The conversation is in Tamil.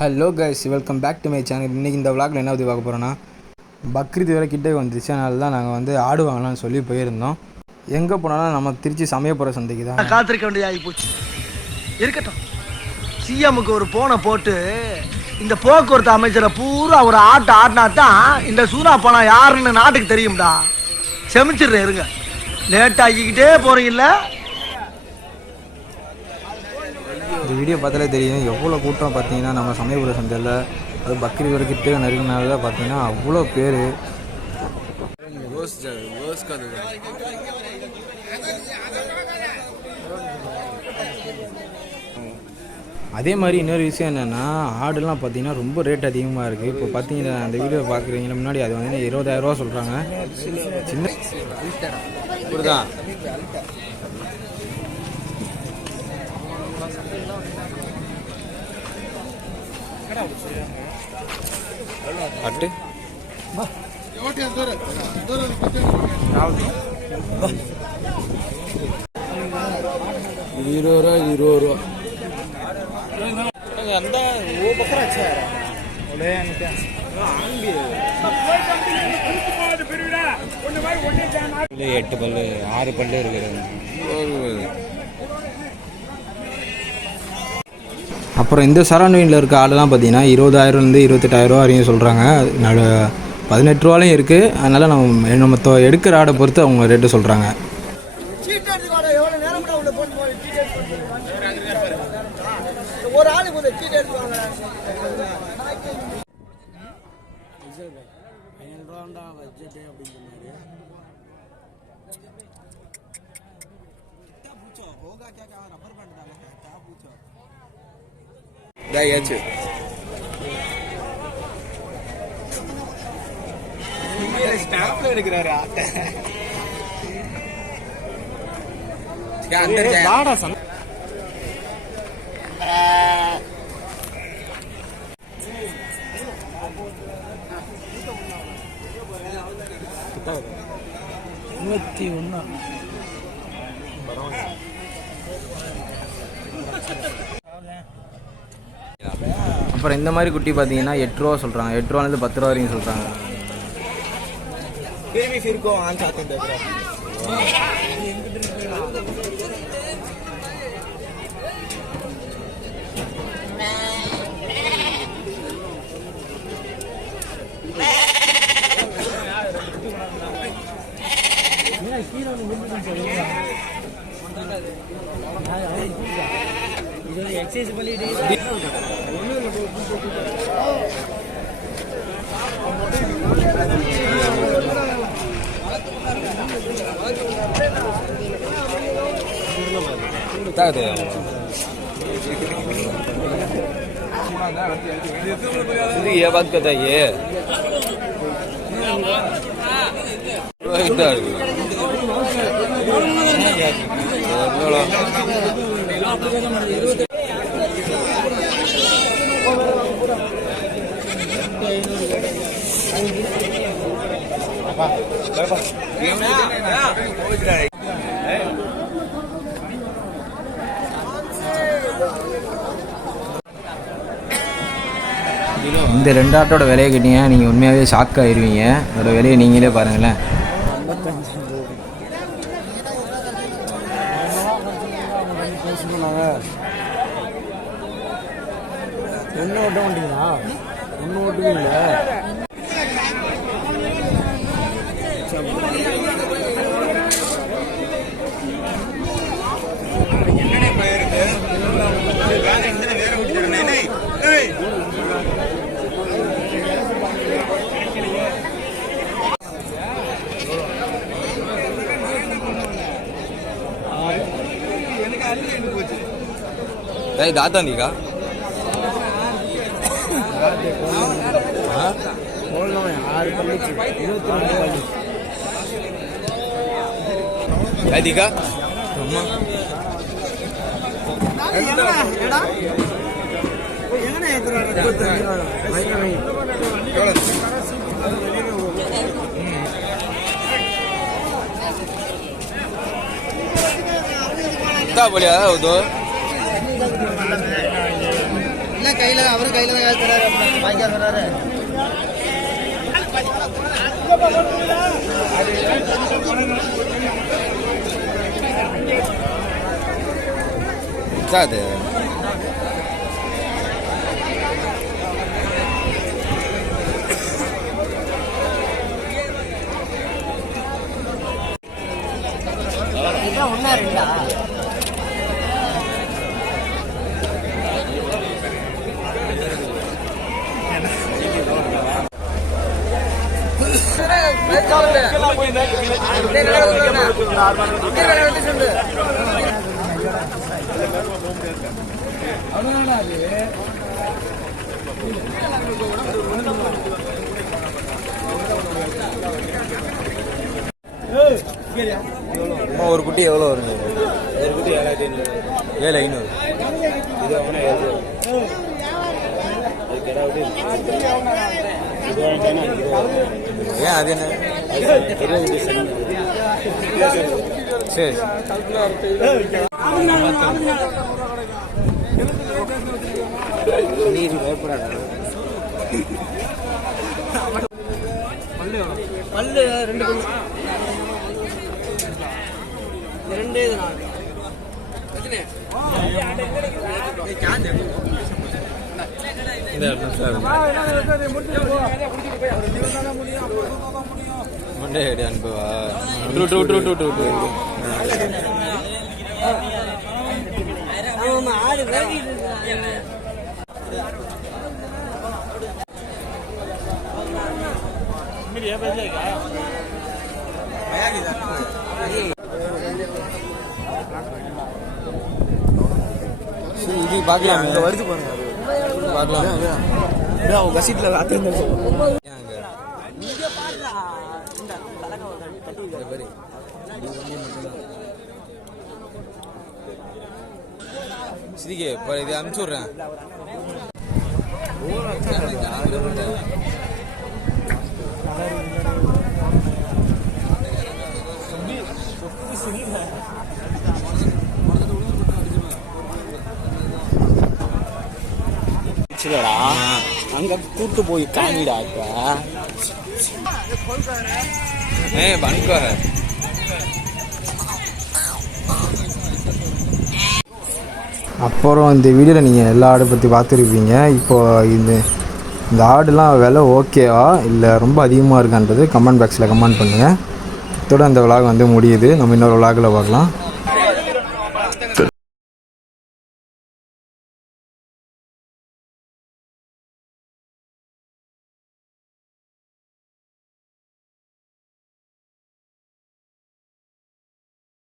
Hello guys, welcome back to my channel. இன்றைக்கி இந்த விளாகில் என்ன பற்றி பார்க்க போகிறோன்னா, பக்ரீத் வேறு கிட்டே வந்துருச்சு. அதனால தான் நாங்கள் ஆடு வாங்கலாம்னு சொல்லி போயிருந்தோம். எங்கே போனாலும் நம்ம திருச்சி சமயபுரம் சந்தைக்கு தான் காத்திருக்க வேண்டிய ஆகி போச்சு. இருக்கட்டும், சிஎம்முக்கு ஒரு போனை போட்டு இந்த போக்குவரத்து அமைச்சரை பூரா ஒரு ஆடினா தான் இந்த சூனா பணம் யாருன்னு நாட்டுக்கு தெரியும்டா. செமிச்சிடுறேன், இருங்க. லேட் ஆகிக்கிட்டே போறீங்கல்ல. இந்த வீடியோ பார்த்தாலே தெரியும் எவ்வளோ கூட்டம். பார்த்தீங்கன்னா நம்ம சமயபுரம் சந்தையில் அது பக்ரீத் வரைக்கிட்டே நெருங்கினால பார்த்தீங்கன்னா அவ்வளோ பேர். அதே மாதிரி இன்னொரு விஷயம் என்னென்னா, ஆடுலாம் பார்த்தீங்கன்னா ரொம்ப ரேட் அதிகமாக இருக்குது. இப்போ பார்த்தீங்கன்னா அந்த வீடியோ பார்க்குறீங்களா முன்னாடி அது வந்து 20,000 சொல்கிறாங்க. சின்ன அட்டு 20 ரூபா. அந்த वो बकरा अच्छा है बोले क्या இல்லை 8 பல்லு 6 பல்லு இருக்குது. அப்புறம் இந்த சரௌண்டிங்கில் இருக்க ஆடுலாம் பார்த்தீங்கன்னா 20,000லேருந்து 28,000 வரையும் சொல்கிறாங்க. 18 ரூபாலையும் இருக்குது. அதனால் நம்ம எடுக்கிற ஆடை பொறுத்து அவங்க ரேட்டு சொல்கிறாங்க. ஒரு ஆளுக்கு கொஞ்சம் சீட் எடுத்துவாங்க. 500 பட்ஜெட் அப்படின்னு சொன்னாரு. ரப்பர் பண்ணிட்டாங்க. ஸ்டாப்ல எடுக்கிறாரு ஆட்டை. அப்புறம் இந்த மாதிரி குட்டி பார்த்தீங்கன்னா 8 ரூபா சொல்கிறாங்க. 8 ரூபாலேருந்து 10 ரூபா வரைக்கும் சொல்கிறாங்க. எக்ஸசைஸ் பண்ணிட்டு ये बात बताइए. இந்த 2 ஆட்டோட விலையை கேட்டீங்க, நீங்கள் உண்மையாகவே ஷாக் ஆகிடுவீங்க. அதோட விலையை நீங்களே பாருங்களேன். ஒன்று ஓட்ட மாட்டீங்களா? ஒன்று ஓட்டுவீங்களா? दाता नहीं का दिखा क्या बोलिया वो तो இல்லை கையில் அவரு கையில் தான் காசு தராரு வாங்கிக்க தராரு. அது ஒன்றா ரெண்டா ஒரு குட்டி எவ்வளோ வருங்க? ஒரு குட்டி 7,500. ஏன் அது என்ன? சரி நீர் பயப்படாத. பல்லு ரெண்டு பல்லு ரெண்டு மண்டே அனுப்புவா. ஆடு இது பார்க்கலாம். இங்கே வருது பாருங்க. பார்க்கலாம். அவங்க கசிட்டில் ராத்திரி சிரிக்கே இது அனுப்பிச்சு விட்றேன். அங்க கூட்டு போய் காமிடா பன்கோ. அப்புறம் இந்த வீடியோவில் நீங்கள் எல்லா ஆடை பற்றி பார்த்துருப்பீங்க. இப்போது இந்த ஆடுலாம் விலை ஓகேவா இல்லை ரொம்ப அதிகமாக இருக்கான்றது கமெண்ட் பாக்ஸில் கமெண்ட் பண்ணுங்கள். இதோட இந்த விலாக் வந்து முடியுது. நம்ம இன்னொரு விலாகில் பார்க்கலாம்.